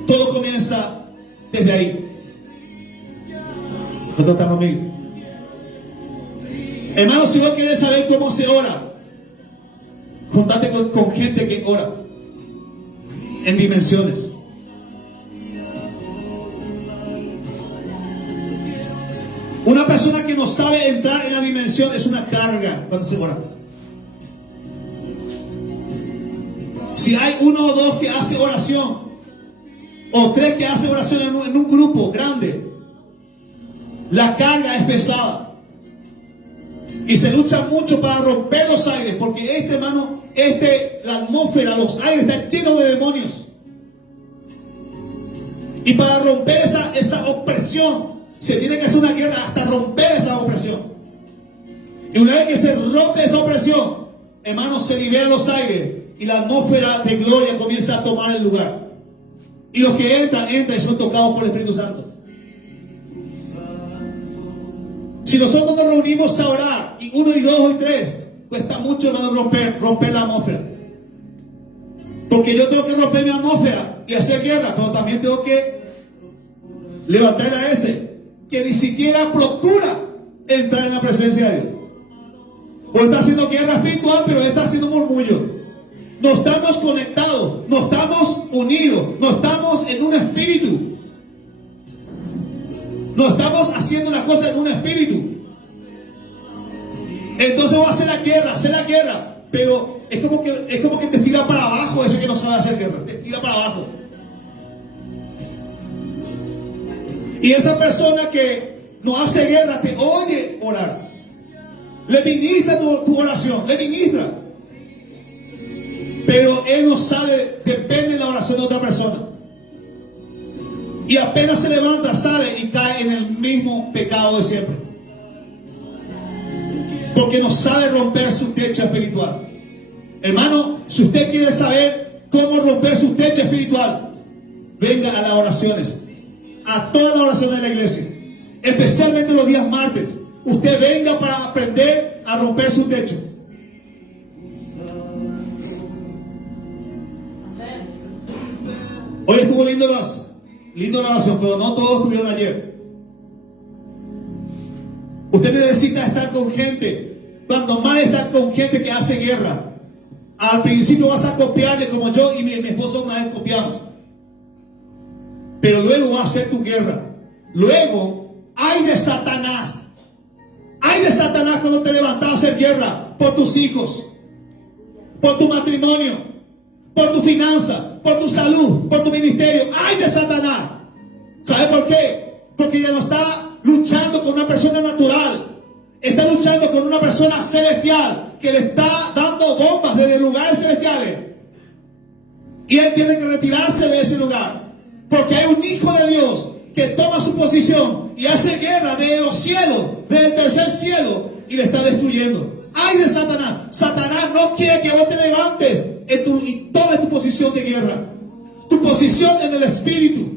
Todo comienza desde ahí. ¿Cuántos están conmigo? Hermano, si no quieres saber cómo se ora, juntate con gente que ora en dimensiones. Una persona que no sabe entrar en la dimensión es una carga cuando se ora. Si hay uno o dos que hace oración, o tres que hace oración en un grupo grande, la carga es pesada. Y se lucha mucho para romper los aires, porque hermano, la atmósfera, los aires están llenos de demonios. Y para romper esa opresión, se tiene que hacer una guerra hasta romper esa opresión. Y una vez que se rompe esa opresión, hermanos, se liberan los aires y la atmósfera de gloria comienza a tomar el lugar. Y los que entran y son tocados por el Espíritu Santo. Si nosotros nos reunimos a orar, y uno y dos y tres, cuesta mucho, hermano, romper la atmósfera. Porque yo tengo que romper mi atmósfera y hacer guerra, pero también tengo que levantar a ese que ni siquiera procura entrar en la presencia de Dios. O está haciendo guerra espiritual, pero está haciendo murmullo. No estamos conectados, no estamos unidos, no estamos en un espíritu. No estamos haciendo las cosas en un espíritu. Entonces va a hacer la guerra, pero es como que te tira para abajo ese que no sabe hacer guerra, te tira para abajo. Y esa persona que no hace guerra te oye orar. Le ministra tu oración, le ministra. Pero él no sale, depende de la oración de otra persona. Y apenas se levanta, sale y cae en el mismo pecado de siempre. Porque no sabe romper su techo espiritual. Hermano, si usted quiere saber cómo romper su techo espiritual, venga a las oraciones. A todas las oraciones de la iglesia. Especialmente los días martes. Usted venga para aprender a romper su techo. Hoy estuvo lindo la oración, pero no todos estuvieron ayer. Usted necesita estar con gente. Cuando más estar con gente que hace guerra, al principio vas a copiarle, como yo y mi esposa una vez copiamos. Pero luego va a ser tu guerra. Luego, ay de Satanás. Ay de Satanás cuando te levantas a hacer guerra por tus hijos, por tu matrimonio, por tu finanza, por tu salud, por tu ministerio. Ay de Satanás. ¿Sabe por qué? Porque ya no está luchando con una persona natural. Está luchando con una persona celestial que le está dando bombas desde lugares celestiales. Y él tiene que retirarse de ese lugar. Porque hay un hijo de Dios que toma su posición y hace guerra desde los cielos, desde el tercer cielo, y le está destruyendo. ¡Ay de Satanás! Satanás no quiere que vos te levantes y tomes tu posición de guerra. Tu posición en el Espíritu.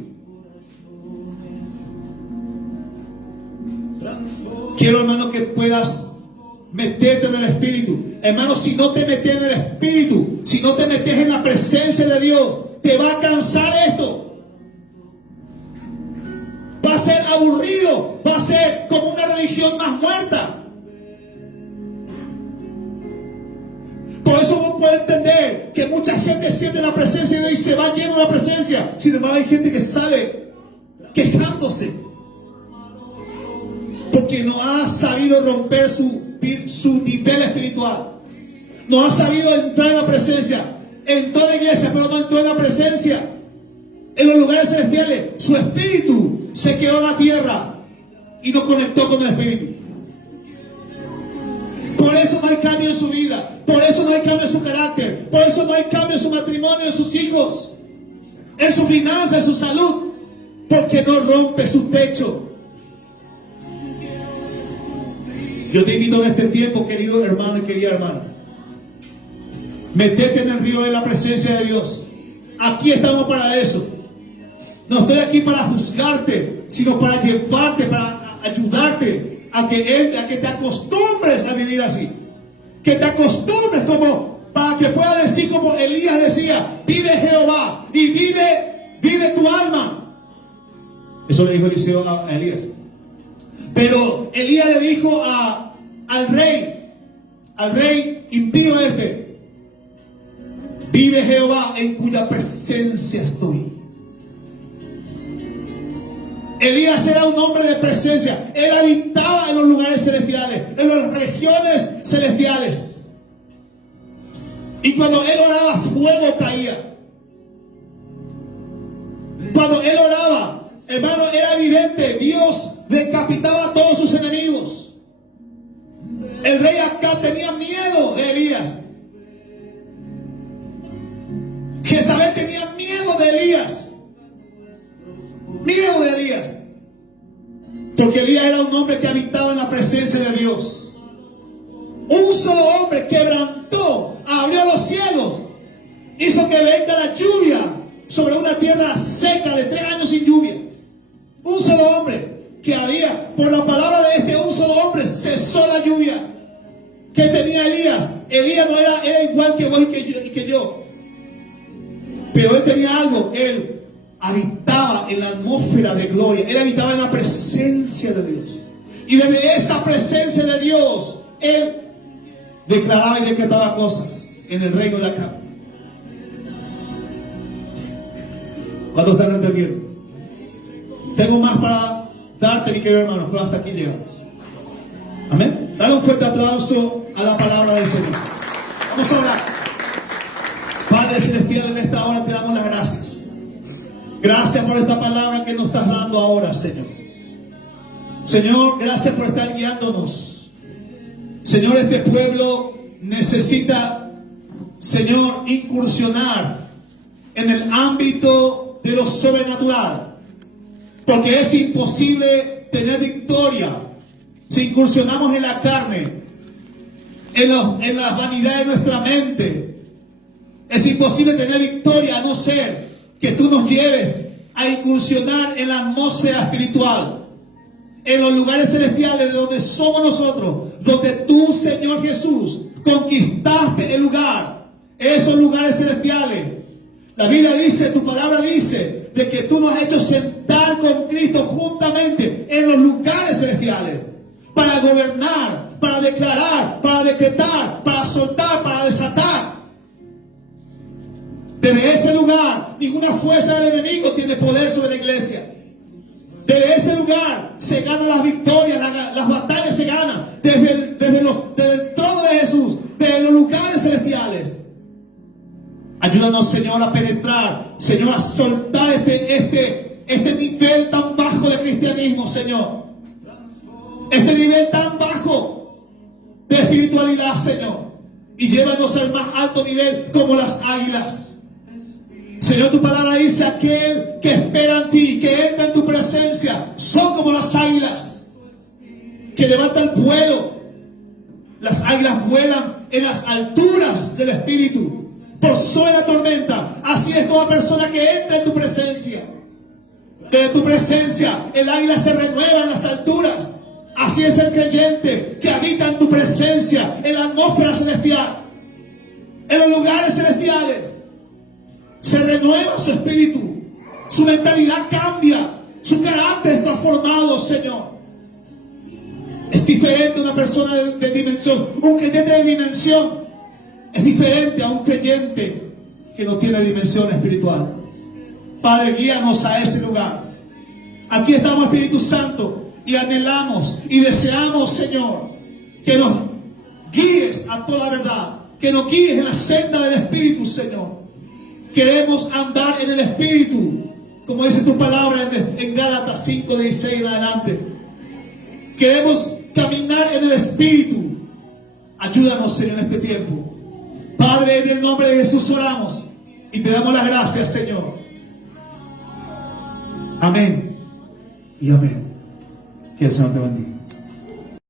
Quiero, hermano, que puedas meterte en el Espíritu. Hermano, si no te metes en el Espíritu, si no te metes en la presencia de Dios, te va a cansar esto. Va a ser aburrido, va a ser como una religión más muerta. Por eso uno puede entender que mucha gente siente la presencia de Dios y se va lleno de la presencia. Sin embargo, hay gente que sale quejándose porque no ha sabido romper su nivel espiritual. No ha sabido entrar en la presencia. Entró en la iglesia, pero no entró en la presencia. En los lugares celestiales, su espíritu se quedó en la tierra y no conectó con el espíritu. Por eso no hay cambio en su vida. Por eso no hay cambio en su carácter. Por eso no hay cambio en su matrimonio, en sus hijos, en su finanza, en su salud. Porque no rompe su techo. Yo te invito en este tiempo, querido hermano y querida hermana, metete en el río de la presencia de Dios. Aquí estamos para eso. No estoy aquí para juzgarte, sino para llevarte, para ayudarte a que te acostumbres a vivir así. Que te acostumbres para que puedas decir como Elías decía: vive Jehová y vive tu alma. Eso le dijo Eliseo a Elías. Pero Elías le dijo al rey impío vive Jehová en cuya presencia estoy. Elías era un hombre de presencia. Él habitaba en los lugares celestiales, en las regiones celestiales. Y cuando él oraba, fuego caía. Cuando él oraba, hermano, era evidente, Dios decapitaba a todos sus enemigos. El rey Acab tenía miedo de Elías. Jezabel tenía miedo de Elías. Miedo de Elías. Porque Elías era un hombre que habitaba en la presencia de Dios. Un solo hombre quebrantó, abrió los cielos, hizo que venga la lluvia sobre una tierra seca de 3 años sin lluvia. Un solo hombre que había, por la palabra de un solo hombre, cesó la lluvia. ¿Qué tenía Elías? Elías no era igual que vos y que yo. Pero él tenía algo. Él habitaba en la atmósfera de gloria. Él habitaba en la presencia de Dios. Y desde esa presencia de Dios, él declaraba y decretaba cosas en el reino de acá. ¿Cuántos están entendiendo? Tengo más para darte, mi querido hermano, pero hasta aquí llegamos. Amén. Dale un fuerte aplauso a la palabra del Señor. Vamos a orar. Padre Celestial, en esta hora te damos las gracias. Gracias por esta palabra que nos estás dando ahora, Señor. Señor, gracias por estar guiándonos. Señor, este pueblo necesita, Señor, incursionar en el ámbito de lo sobrenatural. Porque es imposible tener victoria si incursionamos en la carne, en las vanidades de nuestra mente. Es imposible tener victoria a no ser que tú nos lleves a incursionar en la atmósfera espiritual, en los lugares celestiales de donde somos nosotros, donde tú, Señor Jesús, conquistaste el lugar, esos lugares celestiales. La Biblia dice, tu palabra dice, de que tú nos has hecho sentar con Cristo juntamente en los lugares celestiales, para gobernar, para declarar, para decretar, para soltar, para desatar. Desde ese lugar, ninguna fuerza del enemigo tiene poder sobre la iglesia. Desde ese lugar se ganan las victorias, las batallas se ganan desde el trono de Jesús, desde los lugares celestiales. Ayúdanos, Señor, a penetrar, Señor, a soltar este nivel tan bajo de cristianismo, Señor. Este nivel tan bajo de espiritualidad, Señor. Y llévanos al más alto nivel como las águilas. Señor, tu palabra dice, aquel que espera en ti, que entra en tu presencia, son como las águilas que levantan el vuelo. Las águilas vuelan en las alturas del Espíritu, por sobre la tormenta. Así es toda persona que entra en tu presencia. Desde tu presencia, el águila se renueva en las alturas. Así es el creyente que habita en tu presencia, en la atmósfera celestial, en los lugares celestiales. Se renueva su espíritu, su mentalidad cambia, su carácter es transformado, Señor. Es diferente una persona de dimensión, un creyente de dimensión es diferente a un creyente que no tiene dimensión espiritual. Padre, guíanos a ese lugar. Aquí estamos, Espíritu Santo, y anhelamos y deseamos, Señor, que nos guíes a toda verdad, que nos guíes en la senda del Espíritu, Señor. Queremos andar en el Espíritu, como dice tu palabra en Gálatas 5:16 en adelante. Queremos caminar en el Espíritu. Ayúdanos, Señor, en este tiempo. Padre, en el nombre de Jesús oramos y te damos las gracias, Señor. Amén y amén. Que el Señor te bendiga.